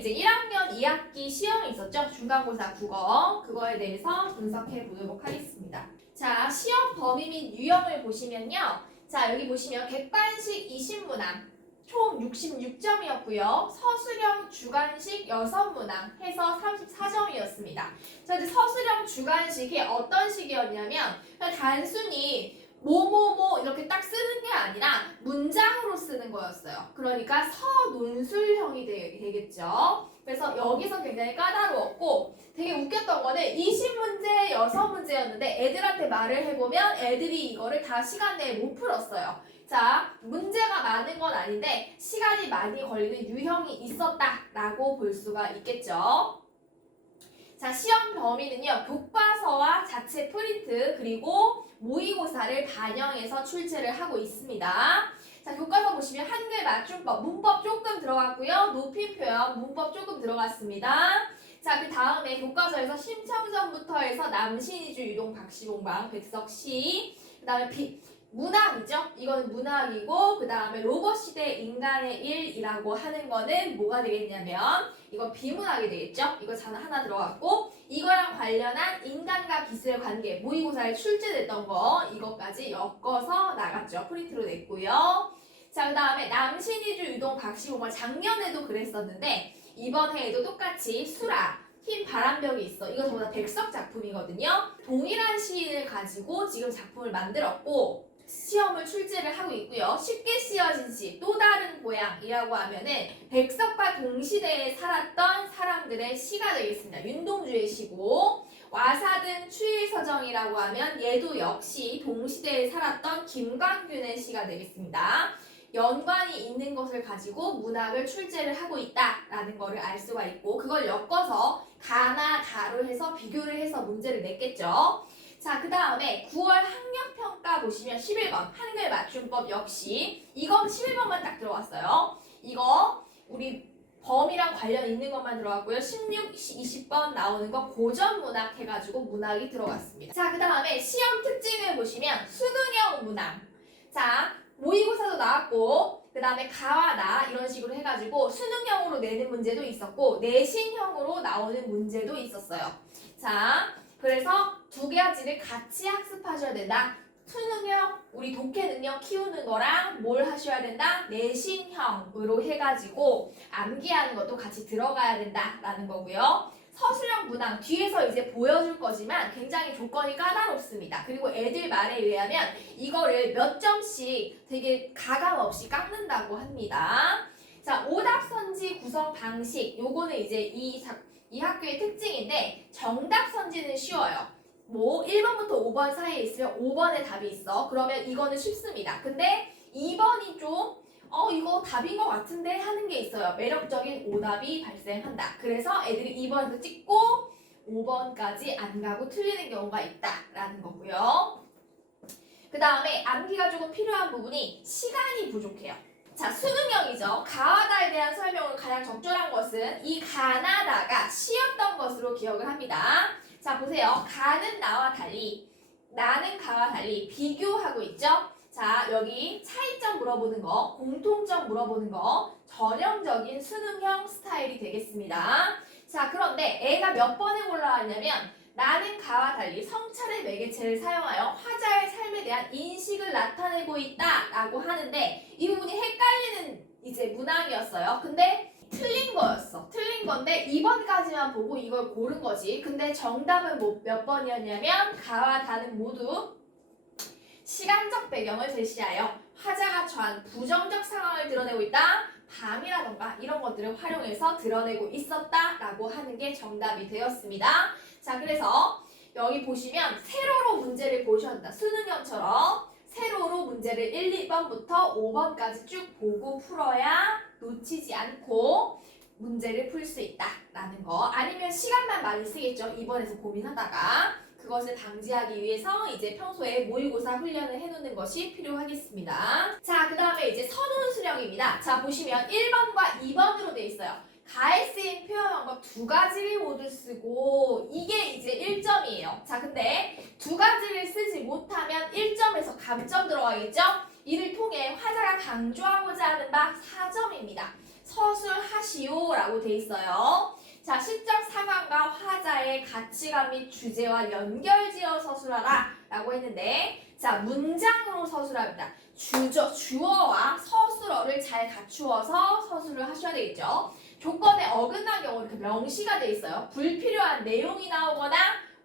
이제 1학년 2학기 시험이 있었죠. 중간고사 국어. 그거에 대해서 분석해 보도록 하겠습니다. 자, 시험 범위 및 유형을 보시면요. 자, 여기 보시면 객관식 20문항 총 66점이었고요. 서술형 주관식 6문항 해서 34점이었습니다. 자, 이제 서술형 주관식이 어떤 식이었냐면 단순히 뭐뭐뭐 이렇게 딱 쓰는 게 아니라 문장으로 쓰는 거였어요. 그러니까 서논술형이 되, 되겠죠. 그래서 여기서 굉장히 까다로웠고 되게 웃겼던 거는 20문제 6문제였는데 애들한테 말을 해보면 애들이 이거를 다 시간 내에 못 풀었어요. 자, 문제가 많은 건 아닌데 시간이 많이 걸리는 유형이 있었다라고 볼 수가 있겠죠. 자, 시험 범위는요. 교과서와 자체 프린트 그리고 모의고사를 반영해서 출제를 하고 있습니다. 자, 교과서 보시면 한글 맞춤법, 문법 조금 들어갔고요. 높임 표현, 문법 조금 들어갔습니다. 자, 그 다음에 교과서에서 심청전부터 해서 남신이주 유동 박시봉방 백석시 그 다음에 비, 문학이죠. 이거는 문학이고 그 다음에 로봇 시대 인간의 일이라고 하는 거는 뭐가 되겠냐면 이건 비문학이 되겠죠. 이거 자 하나 들어갔고 이거랑 관련한 인간과 기술의 관계 모의고사에 출제됐던 거 이것까지 엮어서 나갔죠. 프린트로 냈고요. 자, 그 다음에 남신이주 유동 박시봉을 작년에도 그랬었는데 이번 해에도 똑같이 수라 흰 바람벽이 있어. 이거 전부 다 백석 작품이거든요. 동일한 시인을 가지고 지금 작품을 만들었고 시험을 출제를 하고 있고요. 쉽게 씌어진 시, 또 다른 고향이라고 하면은 백석과 동시대에 살았던 사람들의 시가 되겠습니다. 윤동주의 시고 와사든 추일서정이라고 하면 얘도 역시 동시대에 살았던 김광균의 시가 되겠습니다. 연관이 있는 것을 가지고 문학을 출제를 하고 있다라는 것을 알 수가 있고 그걸 엮어서 가나 다로 해서 비교를 해서 문제를 냈겠죠. 자, 그 다음에 9월 학력평가 보시면 11번 한글 맞춤법 역시 이건 11번만 딱 들어왔어요. 이거 우리 범위랑 관련 있는 것만 들어갔고요. 16, 20번 나오는 거 고전 문학 해가지고 문학이 들어갔습니다. 자, 그 다음에 시험 특징을 보시면 수능형 문항. 자, 모의고사도 나왔고 그 다음에 가와 나 이런 식으로 해가지고 수능형으로 내는 문제도 있었고 내신형으로 나오는 문제도 있었어요. 자, 그래서 두 가지를 같이 학습하셔야 된다. 수능형, 우리 독해 능력 키우는 거랑 뭘 하셔야 된다? 내신형으로 해가지고 암기하는 것도 같이 들어가야 된다라는 거고요. 서술형 문항 뒤에서 이제 보여줄 거지만 굉장히 조건이 까다롭습니다. 그리고 애들 말에 의하면 이거를 몇 점씩 되게 가감 없이 깎는다고 합니다. 자, 오답 선지 구성 방식. 요거는 이제 이, 작, 이 학교의 특징인데 정답 선지는 쉬워요. 뭐 1번부터 5번 사이에 있으면 5번에 답이 있어. 그러면 이거는 쉽습니다. 근데 2번이 좀 어, 이거 답인 것 같은데 하는 게 있어요. 매력적인 오답이 발생한다. 그래서 애들이 2번에서 찍고 5번까지 안 가고 틀리는 경우가 있다라는 거고요. 그 다음에 암기가 조금 필요한 부분이 시간이 부족해요. 자, 수능형이죠. 가하다에 대한 설명을 가장 적절한 것은 이 가나다가 시였던 것으로 기억을 합니다. 자, 보세요. 가는 나와 달리, 나는 가와 달리 비교하고 있죠? 자, 여기 차이점 물어보는 거, 공통점 물어보는 거, 전형적인 수능형 스타일이 되겠습니다. 자, 그런데 A가 몇 번에 올라왔냐면 나는 가와 달리 성찰의 매개체를 사용하여 화자의 삶에 대한 인식을 나타내고 있다라고 하는데 이 부분이 헷갈리는 이제 문항이었어요. 근데 틀린 거였어. 틀린 건데 2번까지만 보고 이걸 고른 거지. 근데 정답은 뭐 몇 번이었냐면 가와 다는 모두 시간적 배경을 제시하여 화자가 처한 부정적 상황을 드러내고 있다. 밤이라던가 이런 것들을 활용해서 드러내고 있었다라고 하는 게 정답이 되었습니다. 자, 그래서 여기 보시면 세로로 문제를 한다. 수능형처럼 세로로 문제를 1, 2번부터 5번까지 쭉 보고 풀어야 놓치지 않고 문제를 풀 수 있다라는 거. 아니면 시간만 많이 쓰겠죠. 2번에서 고민하다가. 그것을 방지하기 위해서 이제 평소에 모의고사 훈련을 해놓는 것이 필요하겠습니다. 자, 그 다음에 이제 선운 수령입니다. 자, 보시면 1번과 2번으로 돼 있어요. 가에 쓰인 표현 방법 두 가지를 모두 쓰고 이게 이제 1점이에요. 자, 근데 두 가지를 쓰지 못하면 1점에서 감점 들어가겠죠? 이를 통해 화자가 강조하고자 하는 바 4점입니다. 서술하시오라고 돼 있어요. 자, 시적 사관과 화자의 가치관 및 주제와 연결지어 서술하라 라고 했는데 자, 문장으로 서술합니다. 주저, 주어와 서술어를 잘 갖추어서 서술을 하셔야 되겠죠. 조건에 어긋난 경우 이렇게 명시가 돼 있어요. 불필요한 내용이 나오거나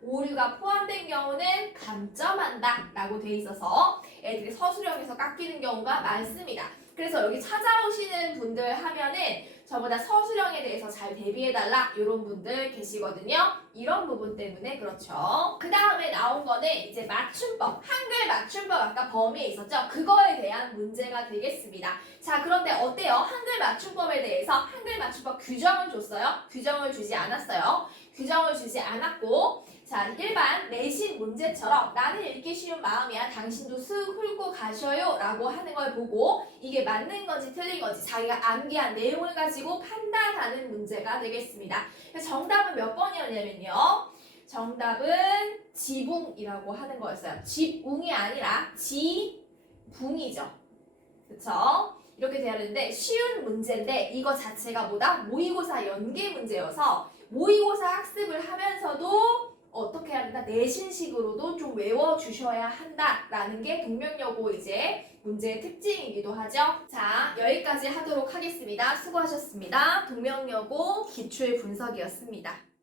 오류가 포함된 경우는 감점한다 라고 돼 있어서 애들이 서술형에서 깎이는 경우가 많습니다. 그래서 여기 찾아오시는 분들 하면은 저보다 서술형에 대해서 잘 대비해달라 이런 분들 계시거든요. 이런 부분 때문에 그렇죠. 그 다음에 나온 거는 이제 맞춤법, 한글 맞춤법 아까 범위에 있었죠. 그거에 대한 문제가 되겠습니다. 자 그런데 어때요? 한글 맞춤법에 대해서 한글 맞춤법 규정을 줬어요? 규정을 주지 않았어요. 규정을 주지 않았고 자 일반 내신 문제처럼 나는 읽기 쉬운 마음이야 당신도 쓱 훑고 가셔요 라고 하는 걸 보고 이게 맞는 건지 틀린 건지 자기가 암기한 내용을 가지고 판단하는 문제가 되겠습니다. 정답은 몇 번이었냐면요. 정답은 지붕이라고 하는 거였어요. 지붕이 아니라 지붕이죠. 그쵸? 이렇게 되는데 쉬운 문제인데 이거 자체가 뭐다? 모의고사 연계 문제여서 모의고사 학습을 하면서도 어떻게 해야 된다? 내신식으로도 좀 외워주셔야 한다라는 게 동명여고 이제 문제의 특징이기도 하죠. 자, 여기까지 하도록 하겠습니다. 수고하셨습니다. 동명여고 기출 분석이었습니다.